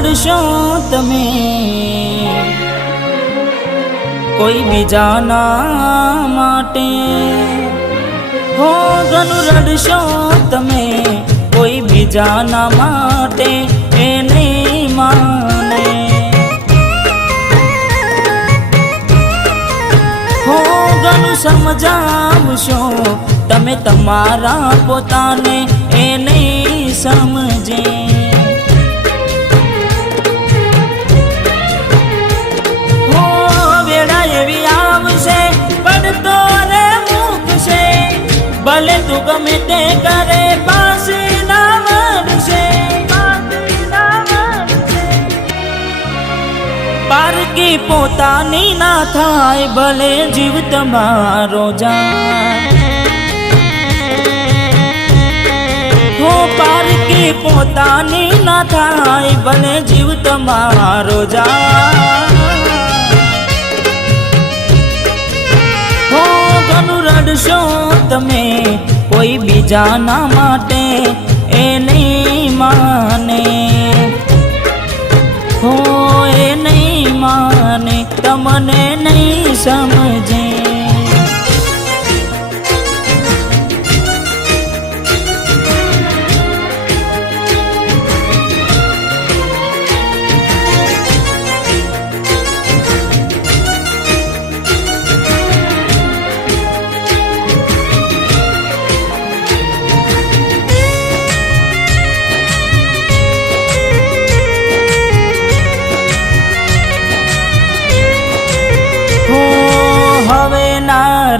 રડશો તમે કોઈ બીજાના માટે, હો ઘણું રડશો તમે કોઈ બીજાના માટે એ નહીં માને, હો ઘણું સમજાવશો તમે તમારા પોતાને એ નહીં સમજે, હો વેળા એવી આવશે પડતો રે મૂકશે, ભલે તું ગમે તે કરે પાછી ના વળશે, પારકી પોતાની ના થાય ભલે જીવ તમારો જાય, હો પારકી પોતાની ના થાય ભલે જીવ તમારો જાય, હો ઘણું રડશો તમે કોઈ બીજાના માટે એ નહીં માને, હો એ નહીં માને તમને નહીં સમજે,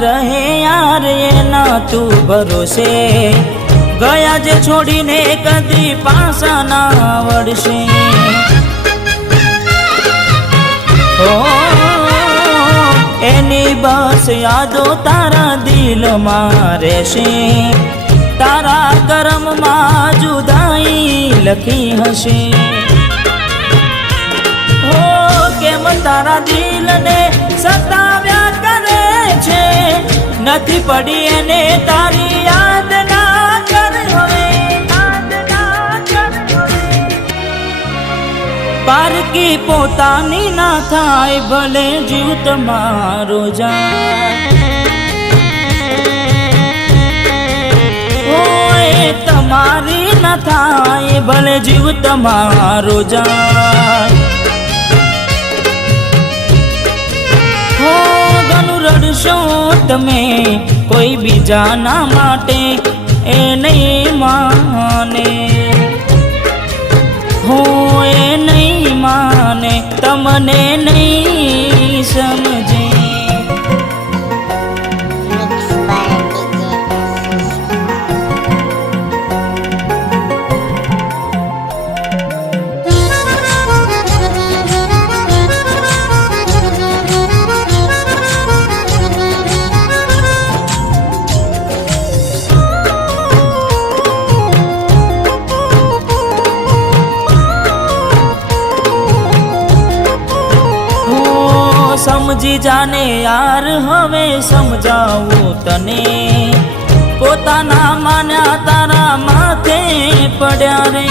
રહે યાર એના તું ભરોસે, ગયા જે છોડીને કદી પાછા ના વળશે, હો એની બસ યાદો તારા દિલમાં રહેશે, તારા કર્મમાં જુદાઈ લખી હશે, હો કેમ તારા દિલને સતાવ્યા કરે છે, નથી પડી એને તારી યાદ ના કર હવે, પારકી પોતાની ના થાય ભલે જીવ તમારો જાય, ઓય તમારી ના થાય ભલે જીવ તમારો જાય, હો ઘણું રડશો તમે કોઈ બીજાના માટે એ નહીં માને, હો એ નહીં માને તમને નહીં સમજે, સમજી જાને યાર હવે સમજાવું તને, પોતાના માન્યા તારા માથે પડ્યા રે,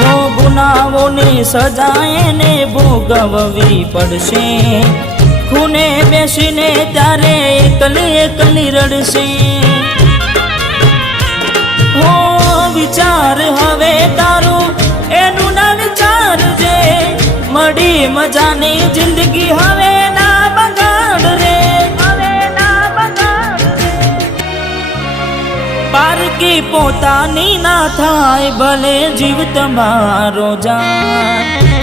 હો ગુનાઓની સજા એને ભોગવવી પડશે, ખૂને બેસીને ત્યારે એકલી એકલી રડશે, હો વિચાર હવે તારું એનું ના વિચારજે, મળી મજાની જિંદગી હવે ના બગાડ રે, પારકી પોતાની ના થાય ભલે જીવ તમારો જાય,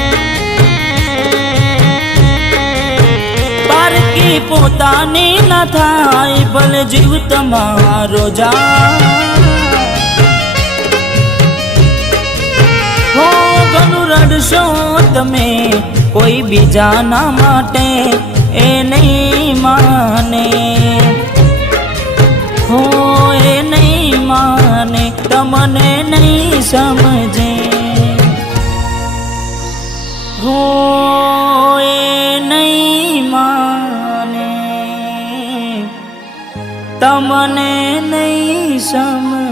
પારકી પોતાની ના થાય ભલે જીવ તમારો જાય, હો ઘણું રડશો તમે કોઈ બીજાના માટે એ નહીં માને, હો એ નહીં માને તમને નહીં સમજે, હો એ નહીં માને તમને નહીં સમજે।